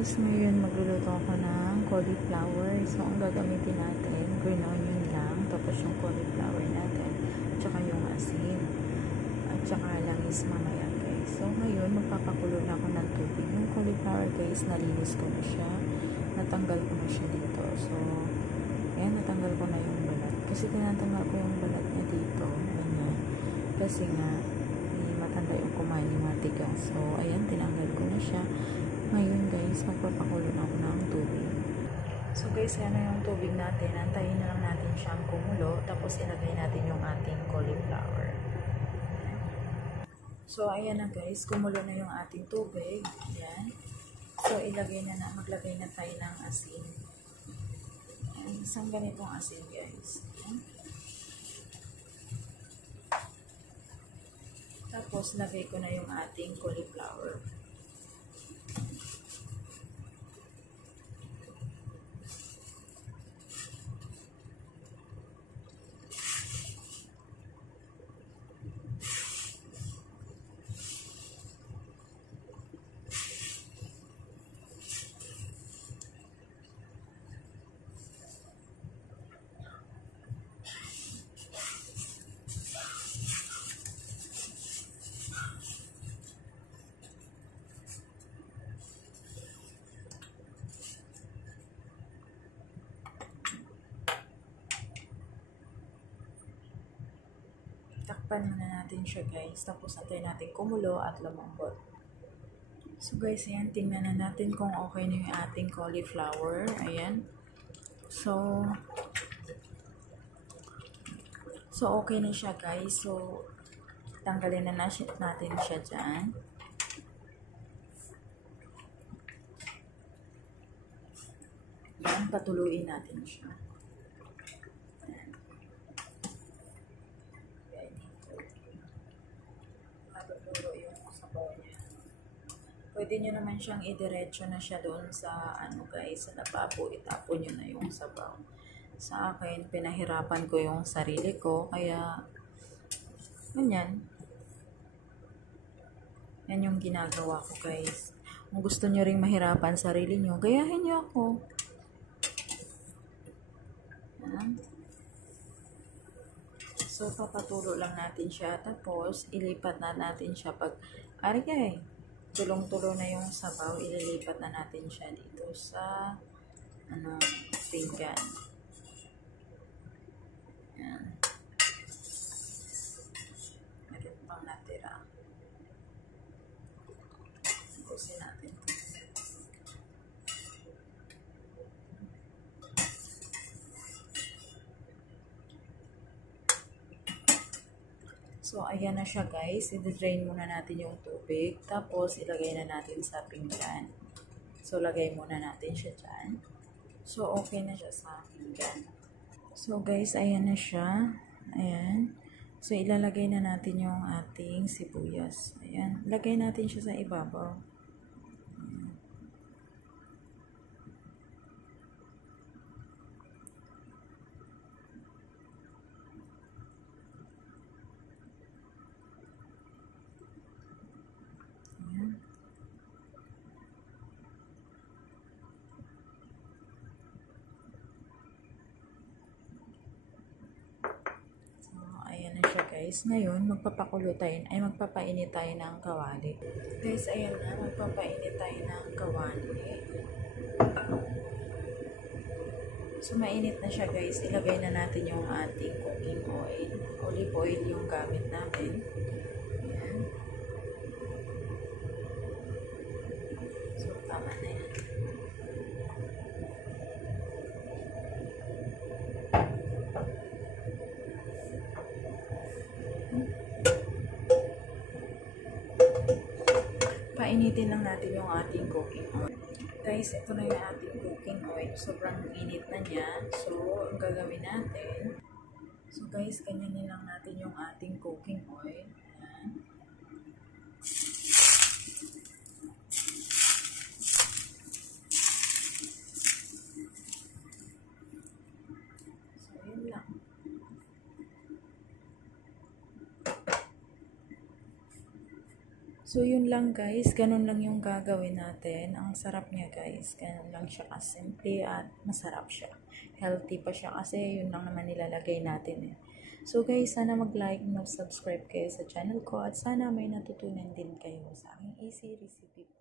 guys, ngayon magluluto ako ng cauliflower. So, ang gagamitin natin, green onion lang, tapos yung cauliflower natin, tsaka yung asin, at tsaka langis mamaya guys. So, ngayon, magpapakulo na ako ng tubig. Yung cauliflower guys, nalinis ko na siya, natanggal ko na siya dito. So, ayan, natanggal ko na yung balat. Kasi tinatanggal ko yung balat niya dito, ganyan. Kasi nga, matanda yung kumain yung matigas. So, ayan, tinanggal ko na siya. Ngayon guys, magpapakulo na ako ng tubig. So guys, yan na yung tubig natin. Antayin na lang natin siyang kumulo. Tapos ilagay natin yung ating cauliflower. So ayan na guys, kumulo na yung ating tubig. Ayan. So maglagay na tayo ng asin. Ayan, isang ganitong asin guys. Ayan. Tapos lagay ko na yung ating cauliflower. Takpan muna natin siya guys, tapos antayin natin kumulo at lumambot. So guys, ayan, tingnan na natin kung okay na yung ating cauliflower. Ayan. So okay na siya guys. So tanggalin na natin siya dyan. Ayan, patuluin natin siya. Pwede nyo naman siyang idiretso na siya doon sa guys, sa lababo, itapon nyo na yung sabaw. Sa akin, pinahirapan ko yung sarili ko, kaya ganyan. Yan yung ginagawa ko guys. Kung gusto nyo ring mahirapan sarili nyo, gayahin nyo ako. Yan. So, papatulo lang natin siya, tapos ilipat na natin siya pag arigay. Tulong-tulo na yung sabaw, ililipat na natin siya dito sa pinggan. Yan. Meron pang natira. Busin natin. So, ayan na siya guys. I-drain muna natin yung tubig. Tapos, ilagay na natin sa pinggan. So, lagay muna natin siya dyan. So, okay na siya sa pinggan. So, guys, ayan na siya. Ayan. So, ilalagay na natin yung ating sibuyas. Ayan. Lagay natin siya sa ibabaw. Guys, ngayon magpapakulo tayo, magpapainit tayo ng kawali. Guys, ayan na, magpapainit tayo ng kawali. So, mainit na siya guys. Ilagay na natin yung ating cooking oil. Olive oil yung gamit natin. Ayan. So, tama na yan. Painitin lang natin yung ating cooking oil. Guys, ito na yung ating cooking oil. Sobrang init na niya. So, ang gagawin natin. So, guys, ganyanin lang natin yung ating cooking oil. Ayan. So, yun lang. So, yun lang guys. Ganun lang yung gagawin natin. Ang sarap niya guys. Ganun lang siya kasimple at masarap siya. Healthy pa siya kasi yun lang naman nilalagay natin eh. So guys, sana mag-like, mag-subscribe kayo sa channel ko at sana may natutunan din kayo sa aking easy recipe.